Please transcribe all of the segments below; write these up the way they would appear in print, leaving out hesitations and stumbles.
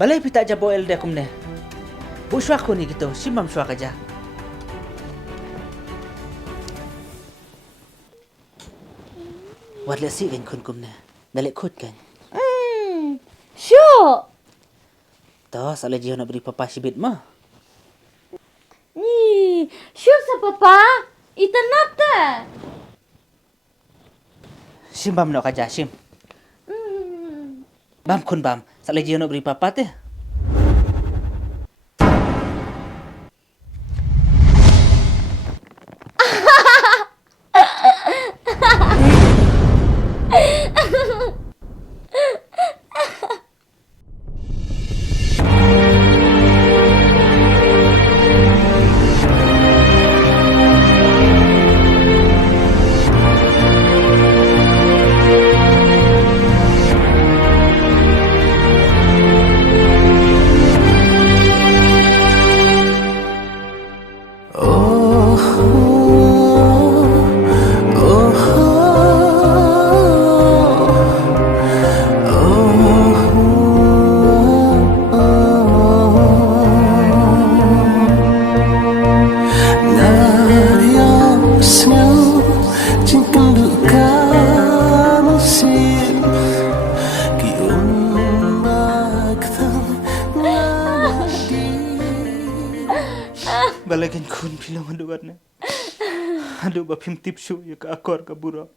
Balay pita aja boel deh kumne. Bu syua ko ni gitu, simbam syua aja. Wad lesi kan kun kumne. Dalek kut kan. Syuk. Toh, salah jiho nak beri papa sibit mah. Ni, syuk sa papa. Ita nata. Simbam nak aja, sim. Bam kun bam, salah jiho nak beri papa teh. Balagan kun bilang aduh warna. Aduh bapim tipsu ya ke akor ke bura.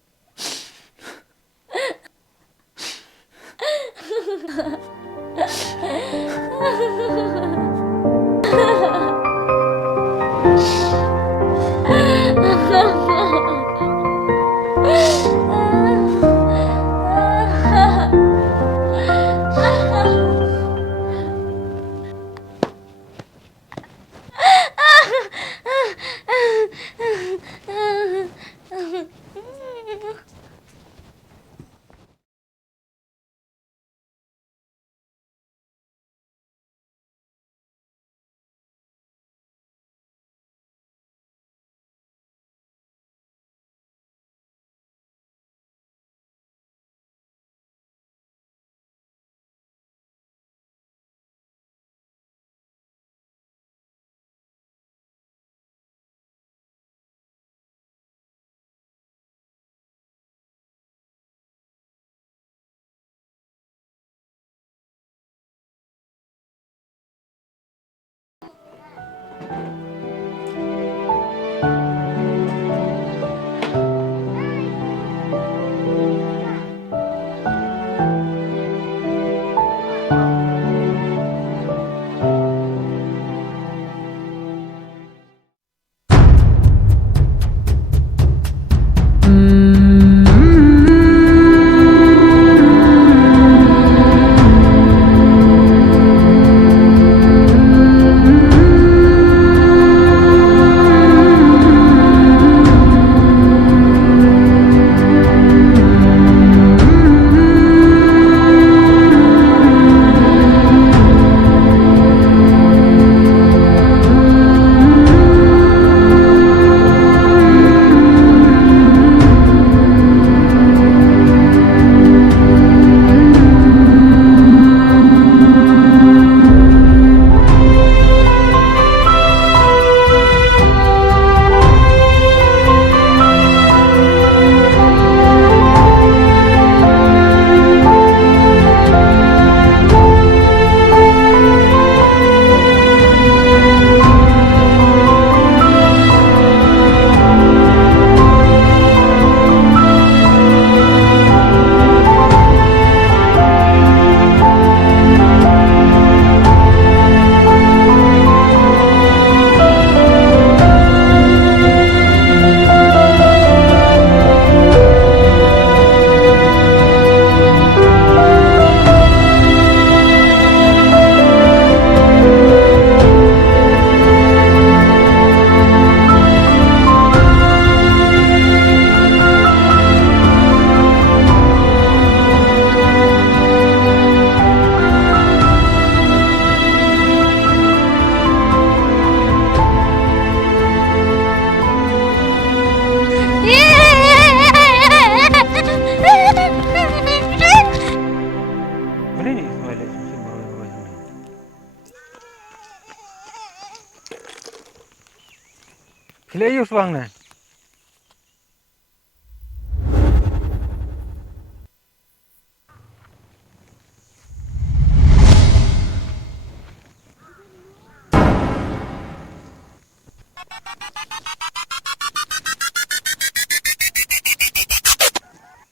Kilayu suang na.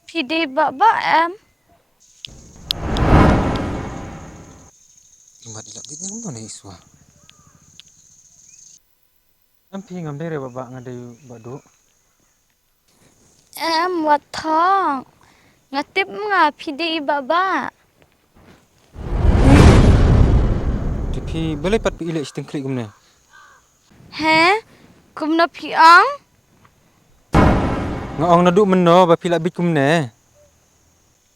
Pide baba em. Imat ilak bit ni mana iswa. Ampi ngam dere baba ngadayu badu. Em watong. Ngatip nga pide baba. Tapi boleh pat pi ilak isteng klik gumna. He? Kumna piang? Ngaong nadu meno ba pilak bit gumna.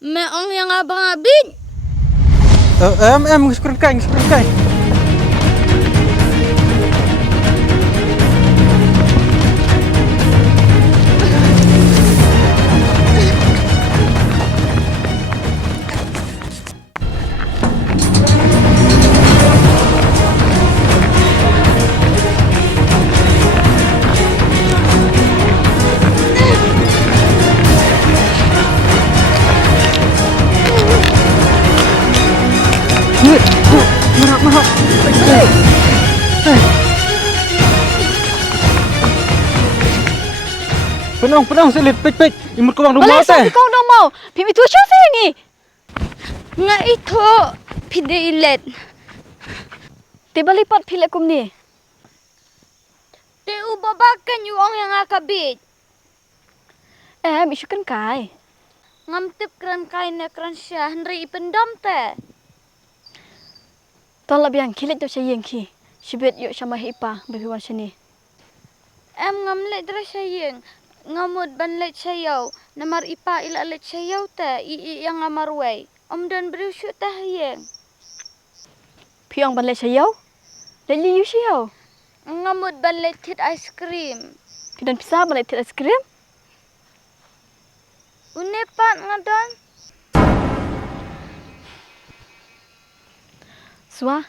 Meong yang abang abin. Ngiskurun kai. Penong selit pek. Imut ko bang rumah Balai sa teh. kau dong mau. Pimi tu siapa saya ni? Nga itu pide ilet. Tiba lipat pilek kum ni. Te ubabakan yuang yang akabit. Isu kan kai. Ngamtip keran kai na keran syah henry ipendam te. Tolak biang kilit tu saya yang ki. Sibet yuk sama hipa berhiwan sini. Ngamlet dra sayang. Ngamut ban let sayau. Namar ipa ila let sayau te. Yang ngamar way. Om dan berusuk teh yang. Piang ban let sayau? Let liu sayau? Ngamut ban let tit ice cream. Pidan pisah ban let tit ice cream? Unepat ngadon. Swa,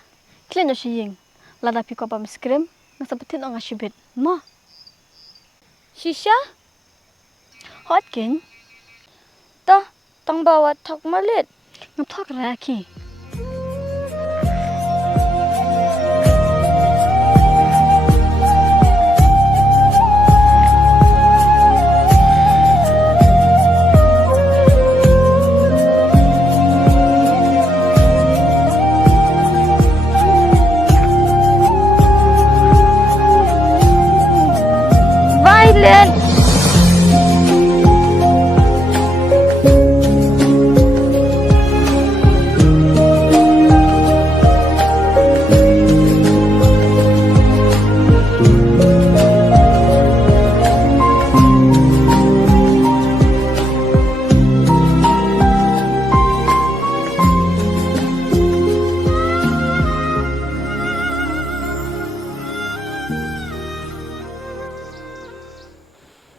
kalian dah sayang. Lada pi ko pa ice cream. Nasa petit o nga sibet. Ma. Shisha? Hot king? Toh, tang bawa tok malit. Ngatok raki. Violent!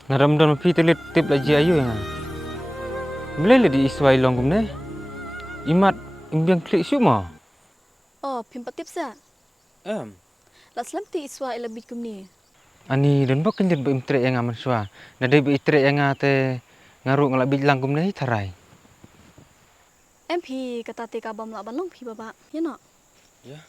Ngaram mapi telit tip laji ayu ya. Boleh di iswai long gumna. Imat imbiang klik semua. Oh, pimpat tipsa. Laslam ti iswa ila bit kum ni. Ani dan bok kenjen be imtre yang aman swa. Nadai be itre yang ate ngaru ngalak bit lang gumna tarai. MP kata te kabam la balong pi baba. Ya no? Ya.